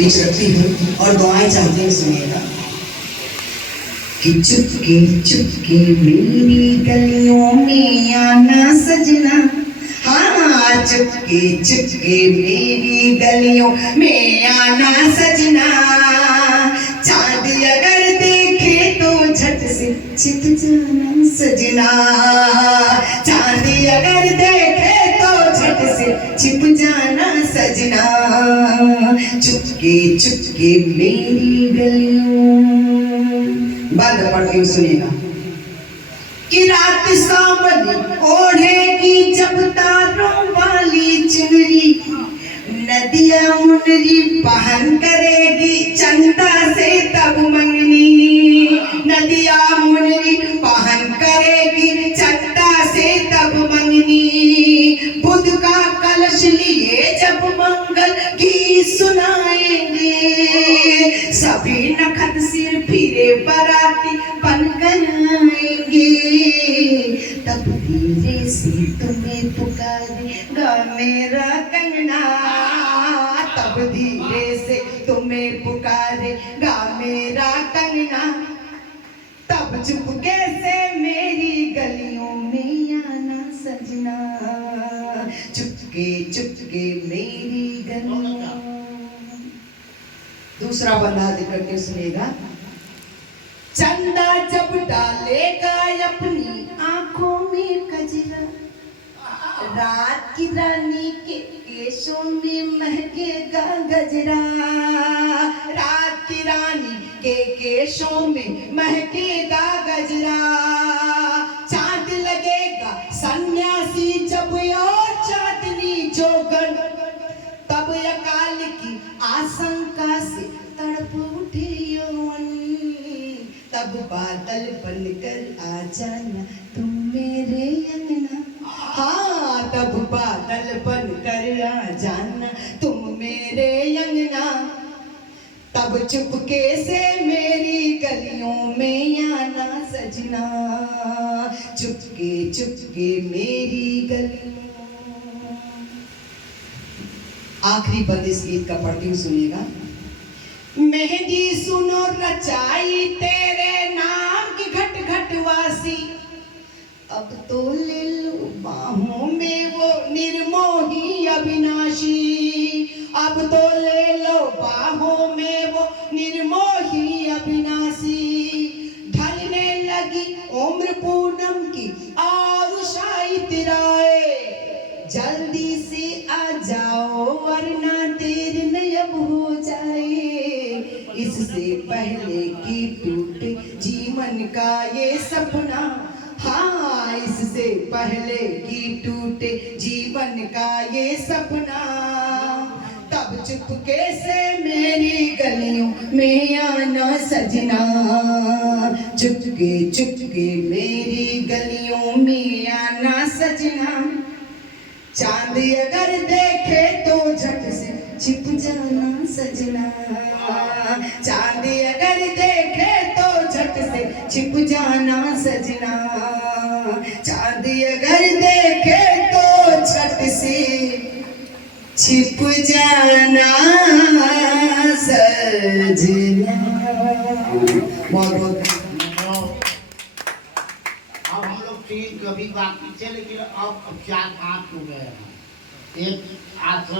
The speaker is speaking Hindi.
बीच रखती हूँ और दुआएं चाहती हूँ, सुनिएगा। कि चुपके चुपके मेरी गलियों में आना सजना, हाँ चुपके चुपके मेरी गलियों में आना सजना। चांद अगर देखे तो झट से छिप जाना सजना, चांद अगर देखे तो झट से छिप जाना सजना। चुपके चुपके मेरी गलियों, बात पढ़ती हूँ, सुनिएगा। कि रात सावली ओढ़ेगी जब तारों वाली चुनरी, नदिया मुनरी पहन करेगी चंदा से तब मंगनी, नदिया मुनरी पहन करेगी चंदा से तब मंगनी। बुध का कलश लिए जब मंगल गीत सुनाएंगे, सभी नखत सिर फिरे बराती बनकर आएंगे। तब धीरे से तुम्हें पुकारेगा मेरा कंगना, तब धीरे से तुम्हें पुकारेगा मेरा कंगना। तब चुपके से मेरी गलियों में आना सजना, चुपके चुपके मेरी गलियों। दूसरा बंदा जिक्र के सुनेगा। चंदा जब डालेगा अपनी आंखों में कजरा, रात की रानी के केशों में महकेगा गजरा, रात की रानी के केशों में महकेगा गजरा। चांद लगेगा सन्यासी जब और चांदनी जोगन, तब अकाल की आशंका से तड़प उठे यौवन। तब बादल बनकर आ जाना तुम मेरे अंगना, हाँ तब बादल बनकर आ जाना तुम मेरे अंगना। तब चुपके से मेरी गलियों में आना सजना, चुपके चुपके मेरी गलियों। आखिरी बंद इस गीत का पढ़ती हूँ, सुनिएगा। मेहंदी सुनो रचाई तेरे नाम की घट घट वासी, अब तो ले लो बाहों में वो निर्मोही अविनाशी, अब तो ले लो बाहों में वो निर्मोही अविनाशी। ढलने लगी उम्र पूनम की आरुषा इतराए, जल्दी से आ जाओ वरना देर न अब हो जाए। इससे पहले कि टूटे जीवन का ये सपना, हाँ इससे पहले कि टूटे जीवन का ये सपना। तब चुपके से मेरी गलियों में आना सजना, चुपके चुपके मेरी गलियों में आना सजना। चांद अगर देखे तो झट से छिप जाना सजना, चांद अगर देखे तो झट से छिप जाना सजना, चांद अगर देखे तो झट से छिप जाना सजना। बहुत बहुत अब हम लोग तीन कभी बाकी थे, लेकिन अब 4-5 हो गए हैं। एक आज